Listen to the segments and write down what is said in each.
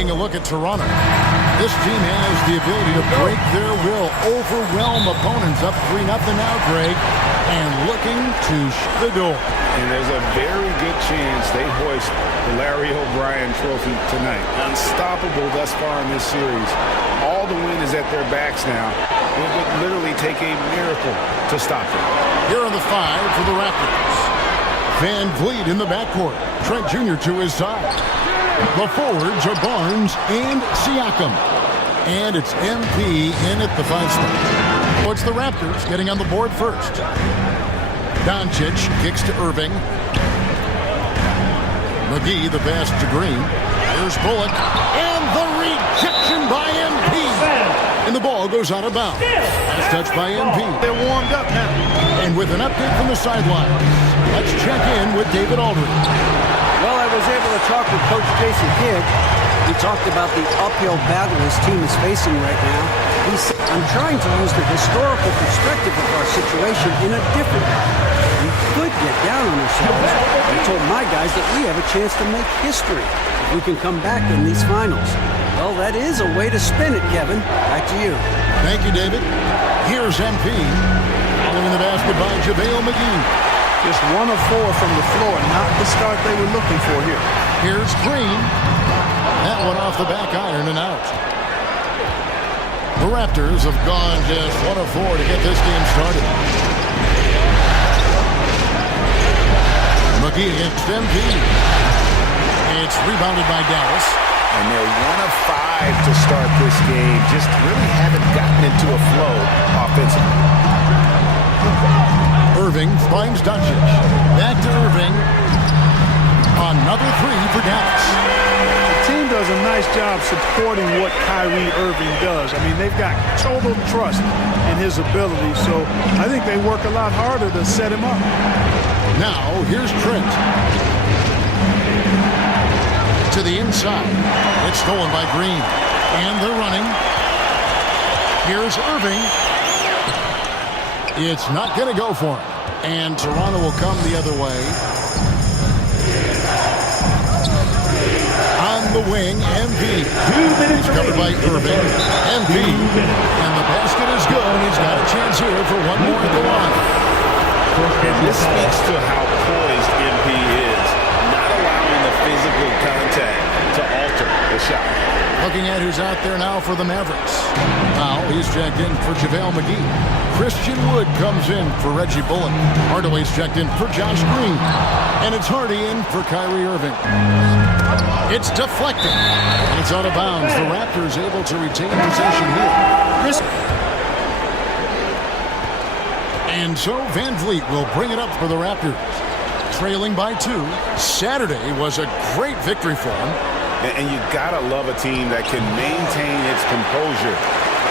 Taking a look at Toronto. This team has the ability to break their will, overwhelm opponents up 3-0 now, Greg, and looking to shut the door. And there's a very good chance they hoist the Larry O'Brien Trophy tonight. Unstoppable thus far in this series. All the wind is at their backs now. It would literally take a miracle to stop them. Here on the 5 for the Raptors. Van Vliet in the backcourt. Trent Jr. to his side. The forwards are Barnes and Siakam. And it's MP in at the 5 spot. So it's the Raptors getting on the board first. Doncic kicks to Irving. McGee, the pass to Green. Here's Bullock. And the rejection by MP. And the ball goes out of bounds. That's touched by MP. They're warmed up now. And with an update from the sidelines, let's check in with David Aldridge. Well, I was able to talk with Coach Jason Kidd. He talked about the uphill battle his team is facing right now. He said, I'm trying to use the historical perspective of our situation in a different way. We could get down on ourselves. I told my guys that we have a chance to make history if we can come back in these finals. Well, that is a way to spin it, Kevin. Back to you. Thank you, David. Here's MP. Following the basket by JaVale McGee. Just 1 of 4 from the floor. Not the start they were looking for here. Here's Green. That one off the back iron and out. The Raptors have gone just 1 of 4 to get this game started. McGee against MP. It's rebounded by Dallas. And they're 1 of 5 to start this game. Just really haven't gotten into a flow offensively. Irving finds Doncic. Back to Irving. Another 3 for Dallas. The team does a nice job supporting what Kyrie Irving does. I mean, they've got total trust in his ability, so I think they work a lot harder to set him up. Now, here's Trent. To the inside. It's stolen by Green. And they're running. Here's Irving. It's not going to go for him. And Toronto will come the other way. On the wing, MP. He's covered by Irving. MP. And the basket is good. He's got a chance here for one more at the line. And this speaks to how poised MP is. Not allowing the physical contact to alter the shot. Looking at who's out there now for the Mavericks. Now he's checked in for JaVale McGee. Christian Wood comes in for Reggie Bullock. Hardaway's checked in for Josh Green. And it's Hardy in for Kyrie Irving. It's deflected. And it's out of bounds. The Raptors able to retain possession here. And so Van Vliet will bring it up for the Raptors. Trailing by 2. Saturday was a great victory for them. And you gotta love a team that can maintain its composure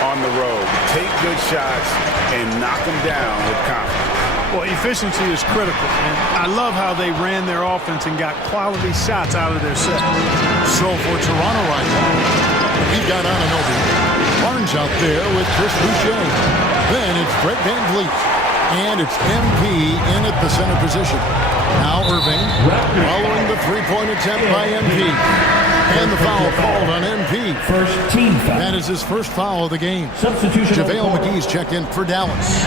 on the road, take good shots, and knock them down with confidence. Well, efficiency is critical, and I love how they ran their offense and got quality shots out of their set. So for Toronto right now, we've got Anunoby. Barnes out there with Chris Boucher. Then it's Fred Van Vliet. And it's MP in at the center position. Now Irving following the three-point attempt by MP. And the foul called on MP. First team foul. That is his first foul of the game. Substitution. JaVale McGee's checked in for Dallas.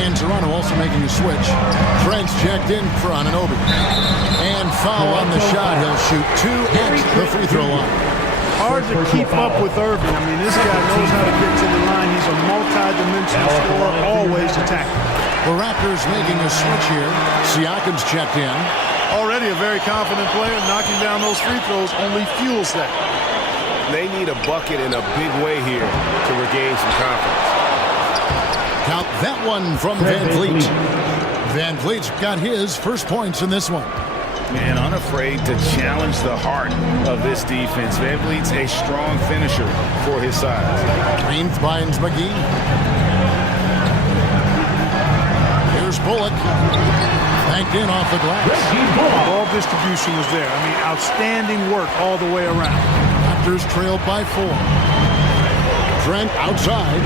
And Toronto also making a switch. Trent's checked in for Anunoby. And foul on the shot. He'll shoot 2 at the free throw line. Hard to keep up with Irving. I mean, this guy knows how to get to the line. He's a multi-dimensional scorer, always attacking. The Raptors making a switch here. Siakam's checked in. Already a very confident player. Knocking down those free throws only fuels that. They need a bucket in a big way here to regain some confidence. Count that one from Van Vliet. Van Vliet's got his first points in this one. Man, unafraid to challenge the heart of this defense. Van Vliet's a strong finisher for his size. Green finds McGee. Here's Bullock. Banked in off the glass. Ball distribution was there. I mean, outstanding work all the way around. Raptors trailed by 4. Trent outside.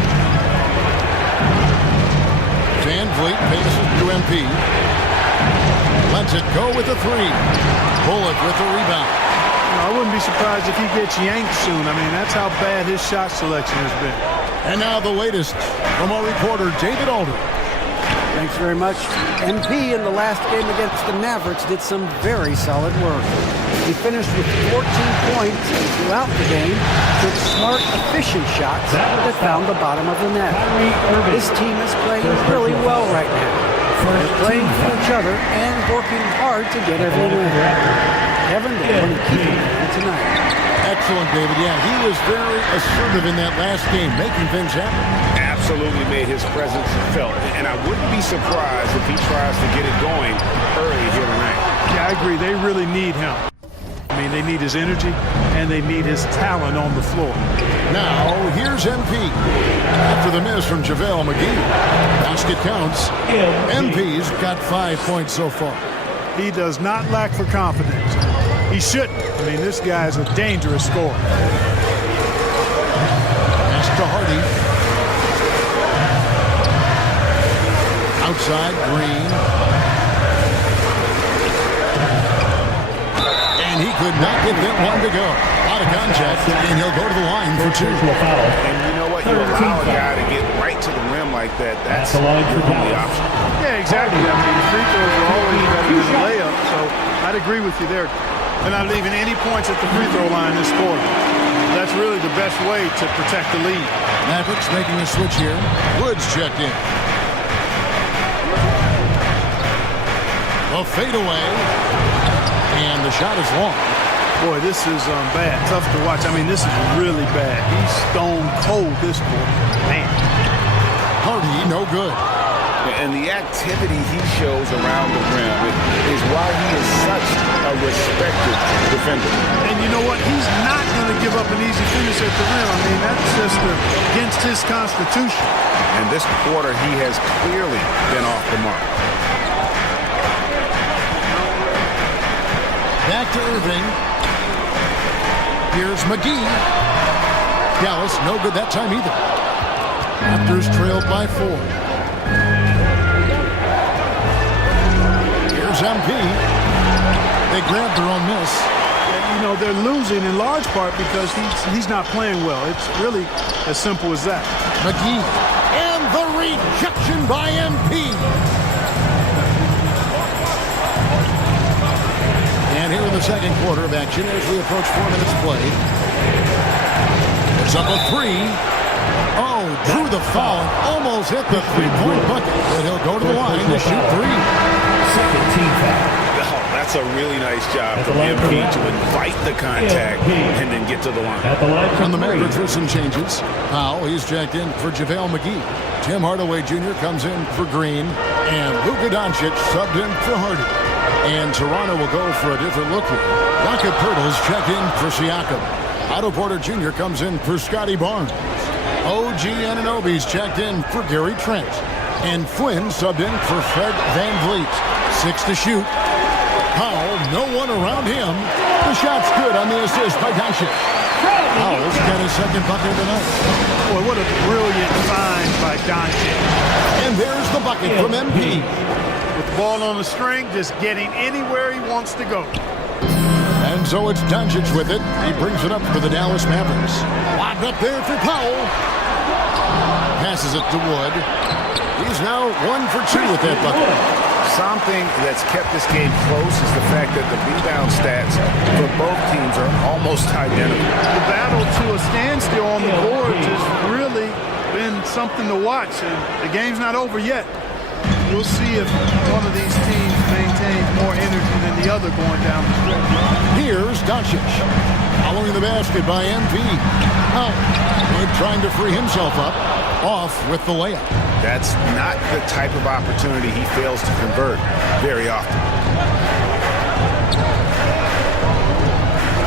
Van Vliet passes to MP. Lets it go with a 3. Bullock with the rebound. I wouldn't be surprised if he gets yanked soon. I mean, that's how bad his shot selection has been. And now the latest from our reporter, David Alder. Thanks very much. MP in the last game against the Mavericks did some very solid work. He finished with 14 points and throughout the game took smart, efficient shots that found the bottom of the net. This team is playing really well right now. They're playing for each other and working hard to get every win. Kevin, they're going to keep him tonight. Excellent, David. Yeah, he was very assertive in that last game, making things happen. Absolutely made his presence felt. And I wouldn't be surprised if he tries to get it going early here tonight. Yeah, I agree. They really need him. I mean, they need his energy and they need his talent on the floor. Now, here's MP. After the miss from JaVale McGee. Basket counts. MP's got 5 points so far. He does not lack for confidence. He shouldn't. I mean, this guy is a dangerous scorer. Pass to Hardy. Outside, Green. And he could not get that one to go. A lot of contact, and he'll go to the line for 2. And you know what? You allow a guy to get right to the rim like that. That's your only option. Yeah, exactly. I mean, free throws are always better than a layup, so I'd agree with you there. They're not leaving any points at the free throw line this quarter. That's really the best way to protect the lead. Mavericks making a switch here. Woods checked in. A fadeaway. And the shot is long. Boy, this is bad. Tough to watch. I mean, this is really bad. He's stone cold this quarter. Man. Hardy, no good. And the activity he shows around the rim is why he is such a respected defender. And you know what? He's not going to give up an easy finish at the rim. I mean, that's just against his constitution. And this quarter, he has clearly been off the mark. Back to Irving. Here's McGee. Dallas, no good that time either. Raptors trailed by 4. Here's MP. They grabbed their own miss. You know, they're losing in large part because he's not playing well. It's really as simple as that. McGee. And the rejection by MP. And here in the second quarter of action as we approach 4 minutes played. It's up a 3. Oh, drew the foul. Almost hit the three-point bucket. But he'll go to the line to shoot 3. Second team foul. Oh, that's a really nice job from MP to invite the contact and then get to the line. And the Mavericks with some changes. Powell, he's checked in for JaVale McGee. Tim Hardaway Jr. comes in for Green. And Luka Doncic subbed in for Hardy. And Toronto will go for a different look here. Jakob Poeltl's checked in for Siakam. Otto Porter Jr. comes in for Scotty Barnes. OG Anunoby's checked in for Gary Trent. And Flynn subbed in for Fred VanVleet. 6 to shoot. Powell, no one around him. The shot's good on the assist by Doncic. Powell's got his second bucket of the night. Boy, what a brilliant find by Doncic. And there's the bucket from MP. With the ball on the string, just getting anywhere he wants to go. And so it's Doncic with it. He brings it up for the Dallas Mavericks. Locked up there for Powell. Passes it to Wood. He's now 1 for 2 with that bucket. Something that's kept this game close is the fact that the rebound stats for both teams are almost identical. The battle to a standstill on the boards has really been something to watch. And the game's not over yet. We'll see if one of these teams maintains more energy than the other going down the stretch. Here's Doncic. Following the basket by MP. Oh, Wood trying to free himself up. Off with the layup. That's not the type of opportunity he fails to convert very often.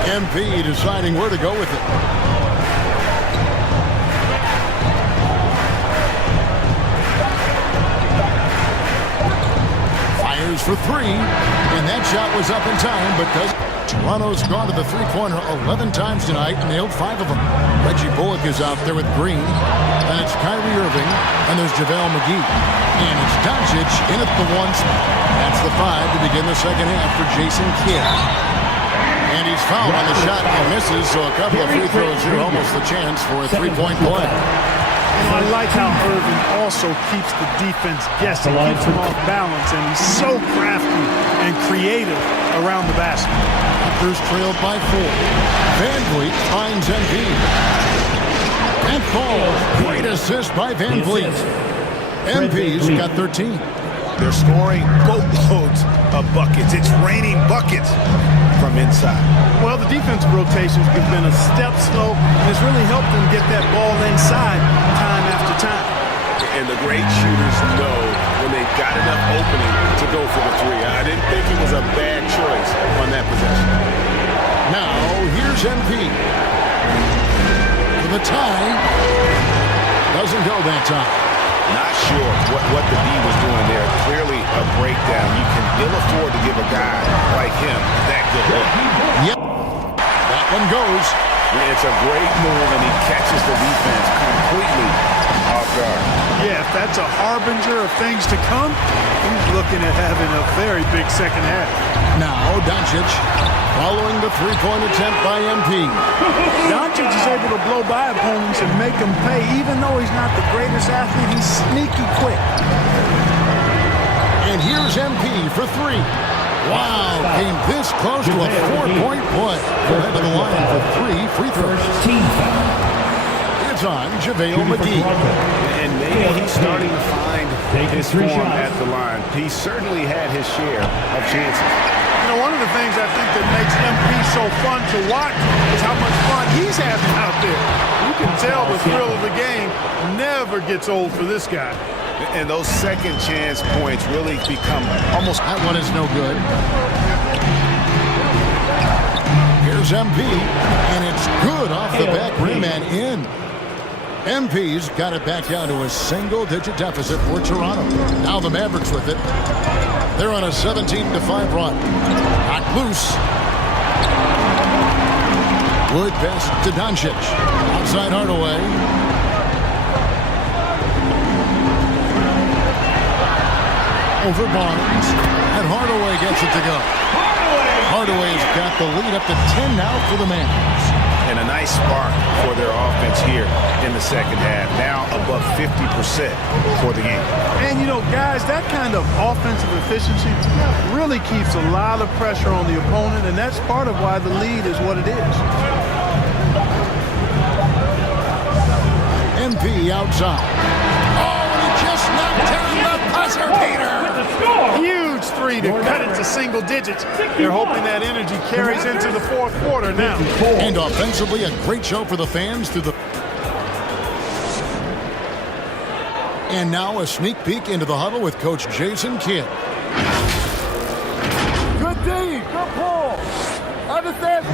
MP deciding where to go with it. Fires for 3, and that shot was up in time, but does. Toronto's gone to the three-pointer 11 times tonight, nailed 5 of them. Reggie Bullock is out there with Green. And it's Kyrie Irving, and there's JaVale McGee. And it's Doncic in at the 1 spot. That's the 5 to begin the second half for Jason Kidd. And he's fouled on the shot and misses, so a couple of free throws here, almost a chance for a three-point play. I like how Irving also keeps the defense guessing, keeps them off balance, and he's so crafty and creative around the basket. Raptors trailed by 4. Van Vliet finds Embiid. And falls. Great assist by Van Vliet. Embiid's got 13. They're scoring boatloads of buckets. It's raining buckets from inside. Well, the defensive rotations have been a step slow, and it's really helped them get that ball inside time after time. And the great shooters know when they've got enough opening to go for the three. I didn't think it was a bad choice on that possession. Now, here's Embiid. For the tie. Doesn't go that time. Not sure what the D was doing there. Clearly a breakdown. You can ill afford to give a guy like him that good look. Yep. That one goes. It's a great move, and he catches the defense completely off guard. Yeah, if that's a harbinger of things to come, he's looking at having a very big second half. Now, Doncic following the three-point attempt by MP. Doncic is able to blow by opponents and make them pay. Even though he's not the greatest athlete, he's sneaky quick. And here's MP for 3. Wow, came this close to a 4-point play. Go ahead to the line for 3 free throws. Team foul. It's on JaVale McGee. And maybe he's starting to find his form at the line. He certainly had his share of chances. You know, one of the things I think that makes MP so fun to watch is how much fun he's having out there. You can tell the thrill of the game never gets old for this guy. And those second chance points really become almost... That one is no good. Here's MP, and it's good off the back rim and in. MP's got it back down to a single-digit deficit for Toronto. Now the Mavericks with it. They're on a 17-5 run. Knocked loose. Wood pass to Doncic. Outside Hardaway. Over Barnes. And Hardaway gets it to go. Hardaway's got the lead up to 10 now for the Mavs. And a nice spark for their offense here in the second half. Now above 50% for the game. And, you know, guys, that kind of offensive efficiency really keeps a lot of pressure on the opponent, and that's part of why the lead is what it is. MP outside. Oh, and he just knocked down the buzzer beater. Huge three to cut it to single digits. They're hoping that energy carries into the fourth quarter now. And offensively, a great show for the fans through the... And now a sneak peek into the huddle with Coach Jason Kidd. Good D, good pull. Understand?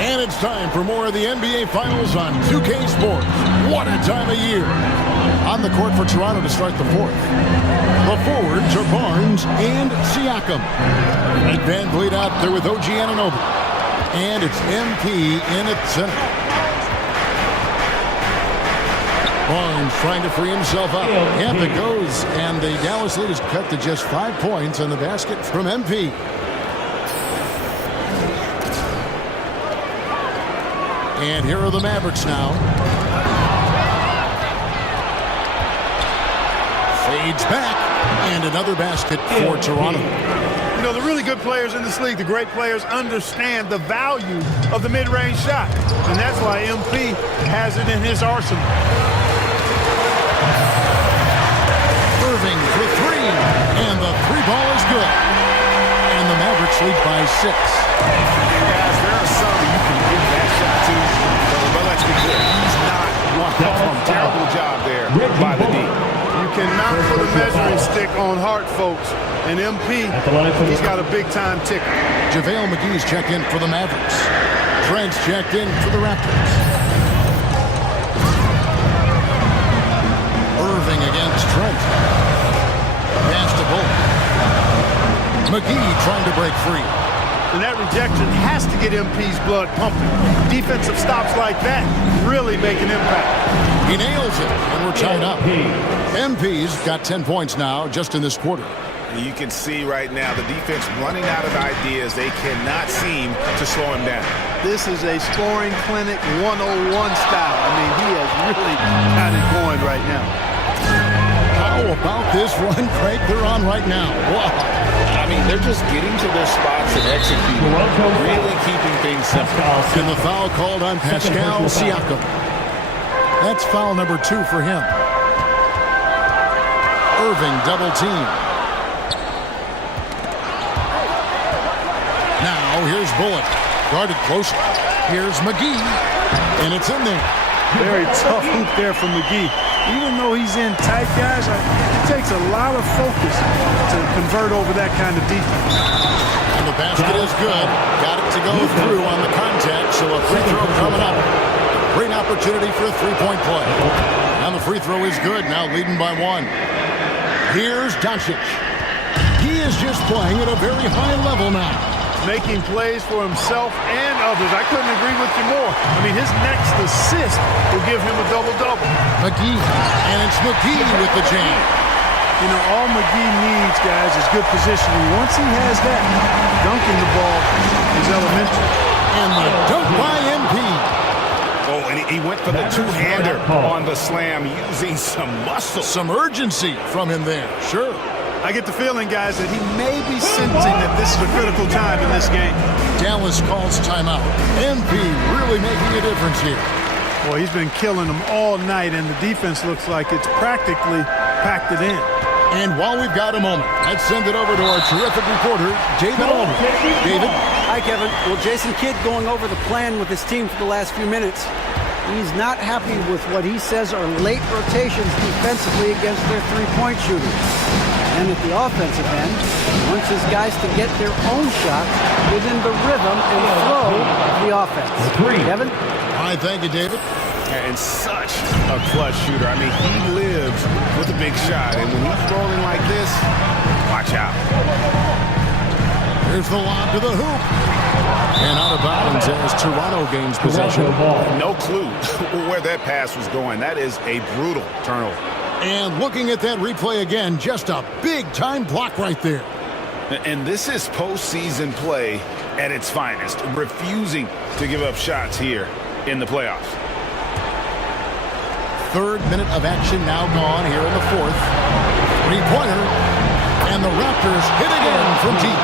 And it's time for more of the NBA Finals on 2K Sports. What a time of year. On the court for Toronto to start the fourth. The forwards are Barnes and Siakam. And Van Vliet out there with OG Anunoby. And it's MP in at center. Barnes trying to free himself up. Yep, it goes. And the Dallas lead is cut to just 5 points on the basket from MP. And here are the Mavericks now. Fades back, and another basket for Toronto. You know, the really good players in this league, the great players, understand the value of the mid-range shot. And that's why MP has it in his arsenal. Irving for 3, and the 3-ball is good. And the Mavericks lead by 6. Guys, there are some you can give that shot to, but let's be clear, he's not one of them. Terrible job there by the D. You cannot put a measuring stick on Hart, folks. And MP, he's got a big-time ticker. JaVale McGee's checked in for the Mavericks. Trent's checked in for the Raptors. Irving against Trent. Pass to Bull. McGee trying to break free. And that rejection has to get MP's blood pumping. Defensive stops like that really make an impact. He nails it, and we're tied up. MP's got 10 points now just in this quarter. You can see right now the defense running out of ideas. They cannot seem to slow him down. This is a scoring clinic 101 style. I mean, he has really got it going right now. How about this run, Craig, they're on right now? Wow. I mean, they're just getting to their spots and executing, really keeping things simple. And the foul called on Pascal Siakam. That's foul number 2 for him. Irving double team. Now here's Bullock. Guarded close. Here's McGee. And it's in there. Very tough hoop there from McGee. Even though he's in tight, guys, it takes a lot of focus to convert over that kind of defense. And the basket is good. Got it to go through on the contact, so a free throw coming up. Great opportunity for a three-point play. And the free throw is good, now leading by 1. Here's Doncic. He is just playing at a very high level now. Making plays for himself and others. I couldn't agree with you more. I mean, his next assist will give him a double-double. McGee, and it's McGee with the jam. You know, all McGee needs, guys, is good positioning. Once he has that, dunking the ball is elementary. And the dunk by MP. Oh, and he went for the two-hander on the slam, using some muscle. Some urgency from him there, sure. I get the feeling, guys, that he may be sensing that this is a critical time in this game. Dallas calls timeout. MP really making a difference here. Boy, he's been killing them all night, and the defense looks like it's practically packed it in. And while we've got a moment, let's send it over to our terrific reporter, David Aldridge. David? Hi, Kevin. Well, Jason Kidd going over the plan with his team for the last few minutes. He's not happy with what he says are late rotations defensively against their three-point shooters. And at the offensive end, wants his guys to get their own shots within the rhythm and flow of the offense. Kevin? All right, thank you, David. And such a clutch shooter. I mean, he lives with a big shot. And when he's rolling like this, watch out. Here's the lob to the hoop. And out of bounds as Toronto gains possession. No clue where that pass was going. That is a brutal turnover. And looking at that replay again, just a big-time block right there. And this is postseason play at its finest, refusing to give up shots here in the playoffs. Third minute of action now gone here in the fourth. Three-pointer. And the Raptors hit again from deep.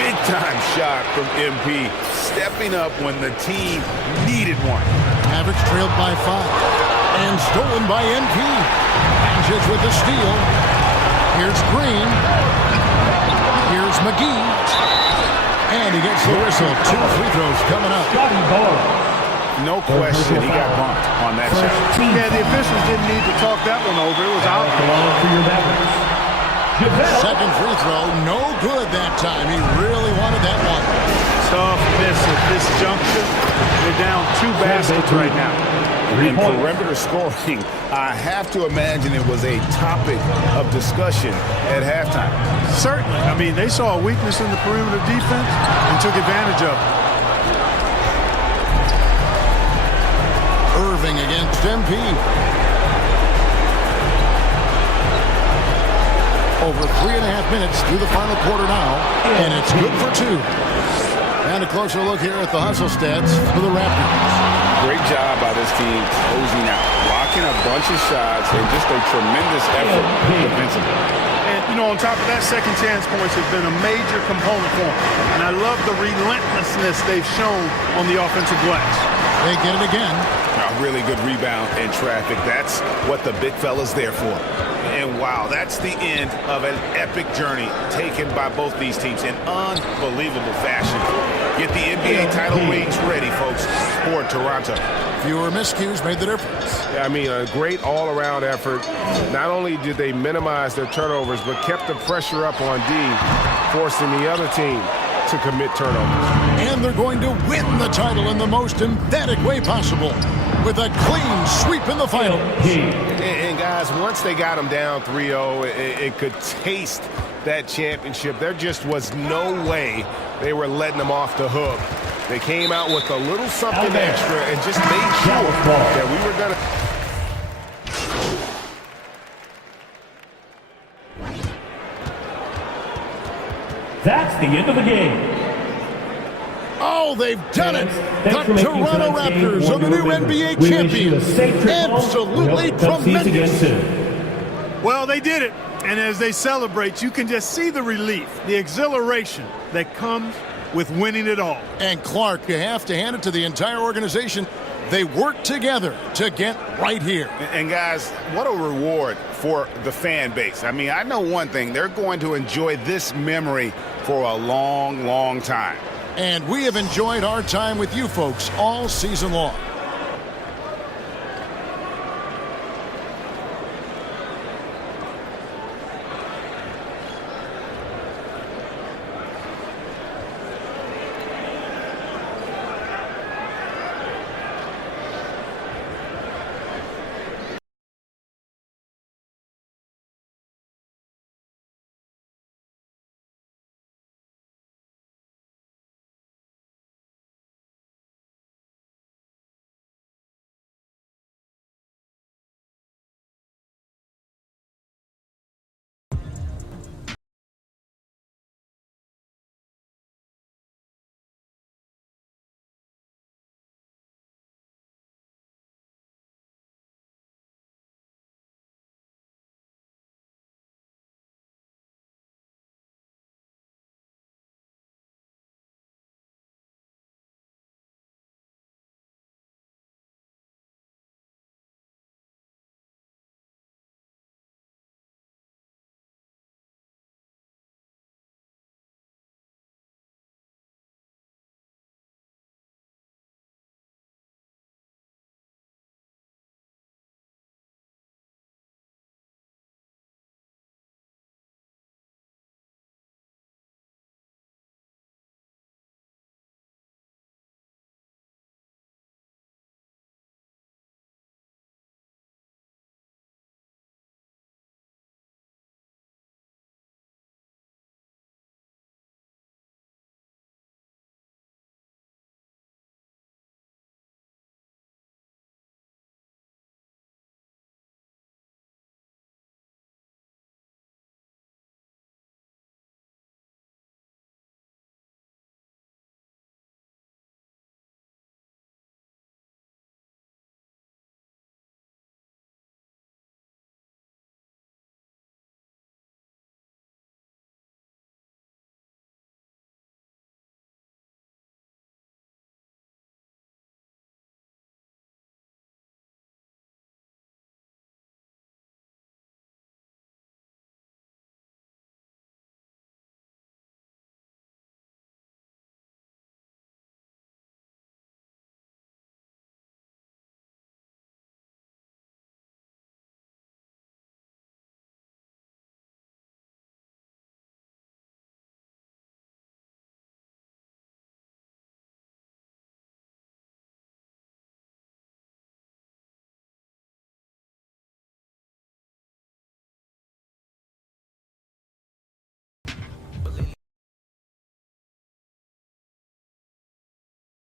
Big-time shot from MP, stepping up when the team needed one. Mavericks trailed by 5. And stolen by MP. Magic with the steal. Here's Green. Here's McGee. And he gets the whistle. 2 free throws coming up. No question, he got bumped on that shot. Yeah, the officials didn't need to talk that one over. It was out. Second free throw, no good that time. He really wanted that one. Tough miss at this juncture. They're down 2 baskets right now. In perimeter scoring, I have to imagine it was a topic of discussion at halftime. Certainly. I mean, they saw a weakness in the perimeter defense and took advantage of it. Irving against MP. Over 3.5 minutes through the final quarter now, and it's good for 2. And a closer look here at the hustle stats for the Raptors. Great job by this team closing out, blocking a bunch of shots, and just a tremendous effort defensively. And, you know, on top of that, second chance points have been a major component for them. And I love the relentlessness they've shown on the offensive glass. They get it again. A really good rebound in traffic. That's what the big fella's there for. And wow, that's the end of an epic journey taken by both these teams in unbelievable fashion. Get the NBA title rings ready, folks, for Toronto. Fewer miscues made the difference. Yeah, I mean, a great all-around effort. Not only did they minimize their turnovers, but kept the pressure up on D, forcing the other team to commit turnovers. And they're going to win the title in the most emphatic way possible with a clean sweep in the final. And guys, once they got them down 3-0, it could taste that championship. There just was no way they were letting them off the hook. They came out with a little something extra and just made sure that we were going to... the end of the game. Oh, they've done it. Thanks for The making Toronto tonight's game Raptors are the new one of your NBA memories. We wish you a champions. safe trip home. Absolutely We hope to come see us again tremendous. soon. Well, they did it. And as they celebrate, you can just see the relief, the exhilaration that comes with winning it all. And Clark, you have to hand it to the entire organization. They worked together to get right here. And guys, what a reward for the fan base. I mean, I know one thing. They're going to enjoy this memory for a long, long time. And we have enjoyed our time with you folks all season long.